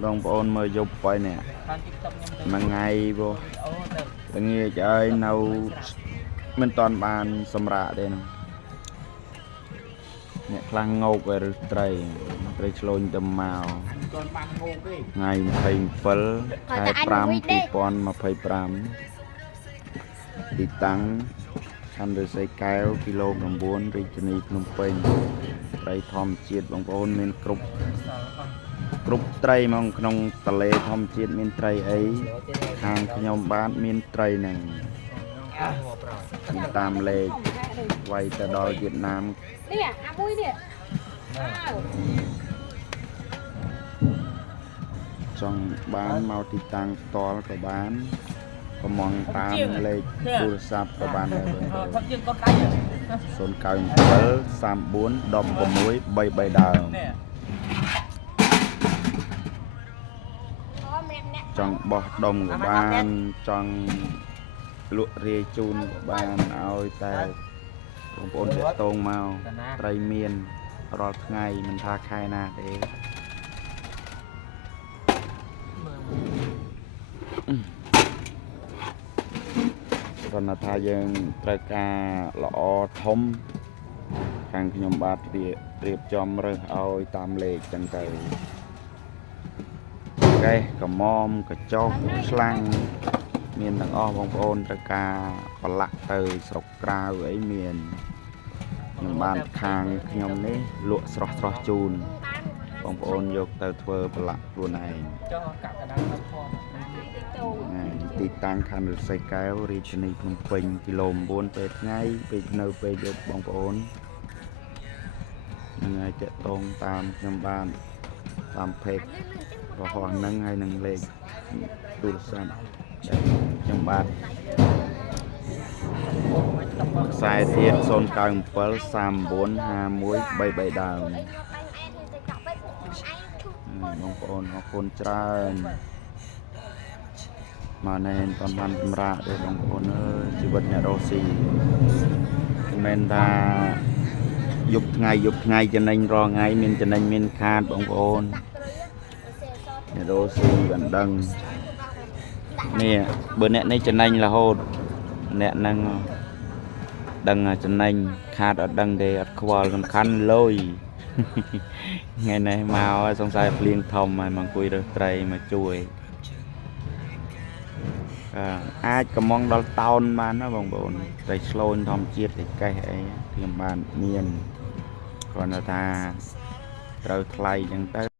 បងប្អូនមើលយប់ไปเนี่ยមួយថ្ងៃព្រោះល្ងាចហើយនៅមិនតាន់បានសម្រាកទេនោះអ្នកខ្លះងោកឬត្រីឆ្លូញទៅមកថ្ងៃ27 ខែ 5 2025 ទីតាំងខណ្ឌឫស្សីកែវគីឡូ 9 រាជធានីភ្នំពេញត្រីធម្មជាតិបងប្អូនមានគ្រប់ត្រីហ្មងក្នុងទន្លេធម្មជាតិមានត្រីអីខាងខ្ញុំបាទមានត្រីហ្នឹងតាមលេខវាយទៅដល់វៀតណាមនេះអាមួយនេះចង់បានមកទីតាំងផ្ទាល់ក៏បានកំងតាមលេខទូរស័ព្ទក៏បានដែរបងប្អូន097 34 16 33ដើមចង់បោះដុំក៏បានចង់លក់រាយជូនក៏បានឲ្យតែបងប្អូនទាក់ទងមកត្រីមានរាល់ថ្ងៃមិនថាខែណាទេគ្រាន់តែថាយើងត្រូវការល្អធំខាងខ្ញុំបាទរៀបចំរើសឲ្យតាមលេខចឹងទៅកេះកមកញ្ចុះឆ្លាំងមានទាំងអស់បងប្អូនត្រូវការប្រឡាក់ទៅស្រុកក្រៅអីមានខ្ញុំបានខាងខ្ញុំនេះលក់ស្រស់ជូនបងប្អូនយកទៅធ្វើប្រឡាក់ខ្លួនឯងទីតាំងខណ្ឌឫស្សីកែវរាជធានីភ្នំពេញគីឡូ 9 ពេលថ្ងៃពេលនៅពេលយប់បងប្អូននឹងឲ្យតាក់ទងតាមខ្ញុំបានតាមเพจរហ័សហ្នឹងហើយនឹងលេខទូរស័ព្ទដែលខ្ញុំបាទខ្សែទៀត097 39 51 33ដើមបងប្អូនអរគុណច្រើនមកណែនតំបានសម្រាប់ទេបងប្អូនអើយជីវិតអ្នករស់ស៊ីមិនមែនថាយប់ថ្ងៃចំណេញរាល់ថ្ងៃមានចំណេញមានខាតបងប្អូនអ្នករស់ស៊ីបានដឹងនេះបើអ្នកនេះចំណេញរហូតអ្នកហ្នឹងដឹងចំណេញខាតអត់ដឹងទេអត់ខ្វល់សំខាន់លុយថ្ងៃនេះមកសង្ស័យភ្លៀងធំហើយមកអង្គុយរើសត្រីមកជួយអាចកំងដល់តោនបានណាបងប្អូនត្រីឆ្លូញធម្មជាតិត្រីកេះអីខ្ញុំបានមានគ្រាន់តែថាត្រូវថ្លៃចឹងទៅ